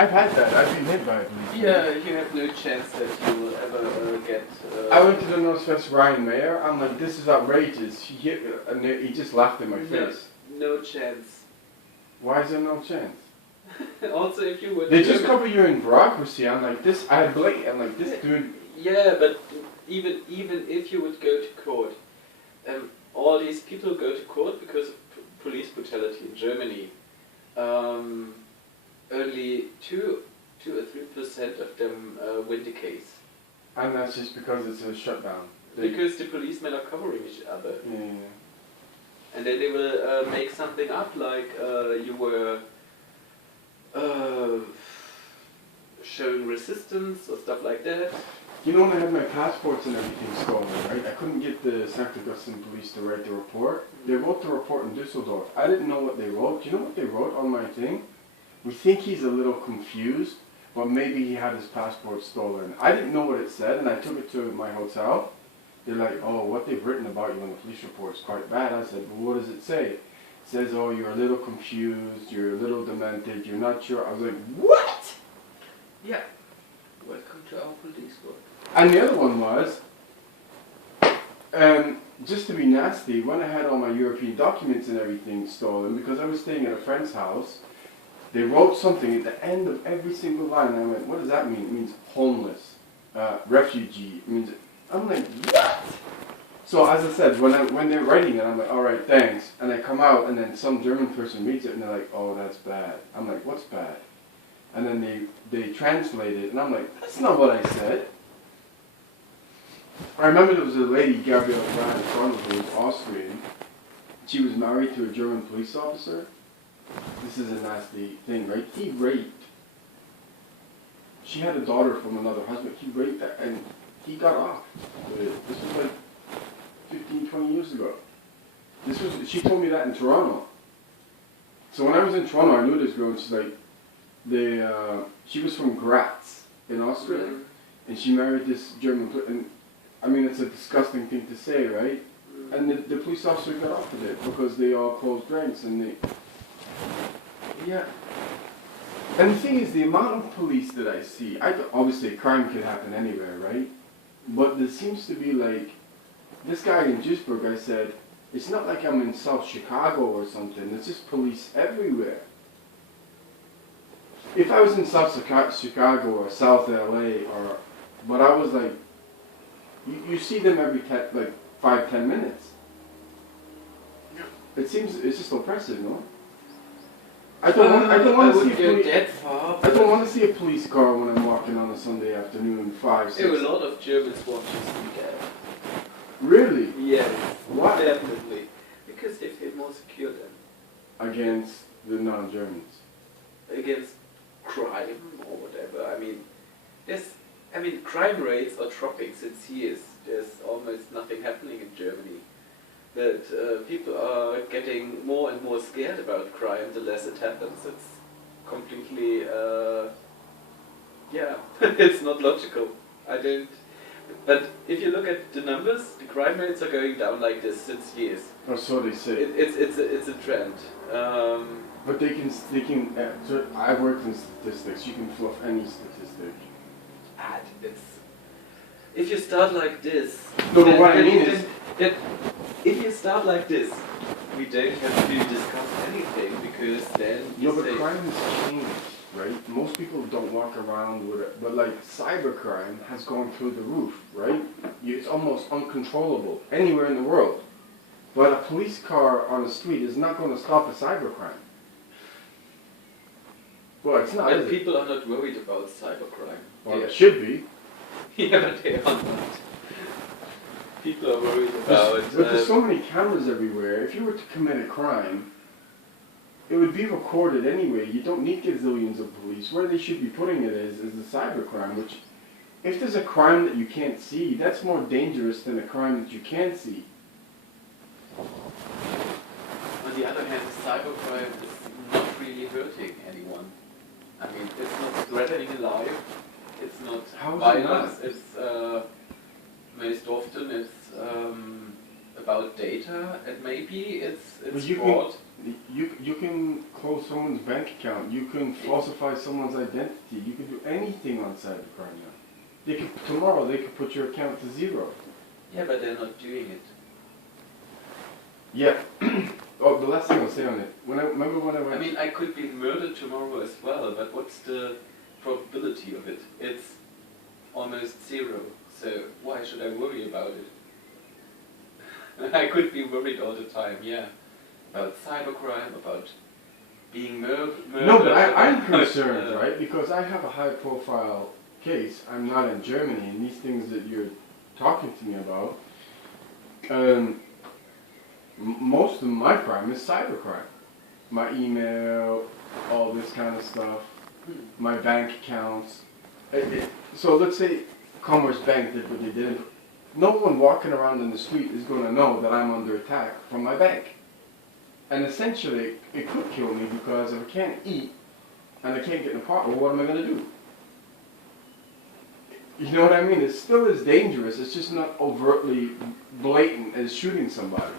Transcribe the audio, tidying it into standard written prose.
I've had that. I've been hit by a policeman. Yeah, you have no chance that you will ever get... I went to the Northwest Ryan Mayor. I'm like, this is outrageous. He just laughed in my face. No chance. Why is there no chance? Also, if you would... They just cover you in bureaucracy. I'm like, this, I had blame. I'm like, this dude... Yeah, but even if you would go to court, all these people go to court because of police brutality in Germany. Only 2 or 3% of them win the case. And that's just because it's a shutdown. Because the policemen are covering each other. Yeah. And then they will make something up like you were showing resistance or stuff like that. You know when I had my passports and everything stolen, right? I couldn't get the St. Augustine police to write the report. They wrote the report in Düsseldorf. I didn't know what they wrote. Do you know what they wrote on my thing? We think he's a little confused, but maybe he had his passport stolen. I didn't know what it said, and I took it to my hotel. They're like, oh, what they've written about you in the police report is quite bad. I said, well, what does it say? It says, oh, you're a little confused, you're a little demented, you're not sure. I was like, what? Yeah. Welcome to our police work. And the other one was, just to be nasty, when I had all my European documents and everything stolen, because I was staying at a friend's house, they wrote something at the end of every single line, and I went, what does that mean? It means homeless, refugee. It means, I'm like, what? So as I said, when they're writing it, I'm like, all right, thanks. And I come out, and then some German person reads it, and they're like, oh, that's bad. I'm like, what's bad? And then they translate it, and I'm like, that's not what I said. I remember there was a lady, Gabrielle Brand, who was Austrian. She was married to a German police officer. This is a nasty thing, right? He raped. She had a daughter from another husband. He raped her, and he got off. This was like 15, 20 years ago. She told me that in Toronto. So when I was in Toronto, I knew this girl, and she's like, she was from Graz in Austria, and she married this German, and I mean, it's a disgusting thing to say, right? And the police officer got off with it because they all closed ranks, and yeah. And the thing is, the amount of police that I see, obviously crime can happen anywhere, right? But there seems to be like, this guy in Duisburg, I said, it's not like I'm in South Chicago or something, it's just police everywhere. If I was in South Chicago or South LA, but I was like, you see them every 5-10 minutes. It seems, it's just oppressive, no? I don't want to see a police car when I'm walking on a Sunday afternoon, 5, 6. There were a lot of Germans watching that. Really? Yes. Why? Definitely. Because they feel more secure then. Against the non-Germans. Against crime or whatever. I mean, crime rates are dropping since years. There's almost nothing happening in Germany. But people are getting more and more scared about crime the less it happens. It's completely, it's not logical. But if you look at the numbers, the crime rates are going down like this since years. Or so they say. It's a trend. But they can. So I've worked in statistics. You can fluff any statistic. If you start like this. No, but what I mean is that if you start like this, we don't have to discuss anything because then you but crime has changed, right? Most people don't walk around with it, but like cybercrime has gone through the roof, right? It's almost uncontrollable anywhere in the world. But a police car on the street is not going to stop a cybercrime. Well, it's not. But people are not worried about cybercrime. Well, it should be. Yeah, but they are not. People are worried about... But there's so many cameras everywhere. If you were to commit a crime, it would be recorded anyway. You don't need gazillions of police. Where they should be putting it is the cybercrime, which, if there's a crime that you can't see, that's more dangerous than a crime that you can see. On the other hand, cybercrime is not really hurting anyone. I mean, it's not threatening a life. It's not violence. It's most often it's about data, and maybe it's fraud. You can close steal someone's bank account. You can falsify someone's identity. You can do anything on cybercrime now. Tomorrow they could put your account to zero. Yeah, but they're not doing it. Yeah. Oh, the last thing I'll say on it. Remember when I went. I mean, I could be murdered tomorrow as well, but what's the probability of it? It's almost zero. So why should I worry about it? I could be worried all the time, yeah. About cybercrime, about being murdered. No, but I'm concerned, right? Because I have a high-profile case. I'm not in Germany, and these things that you're talking to me about, most of my crime is cybercrime. My email, all this kind of stuff, my bank accounts. So let's say Commerce Bank did what they did. No one walking around in the street is going to know that I'm under attack from my bank. And essentially, it could kill me because if I can't eat and I can't get an apartment, what am I going to do? You know what I mean? It still is dangerous. It's just not overtly blatant as shooting somebody.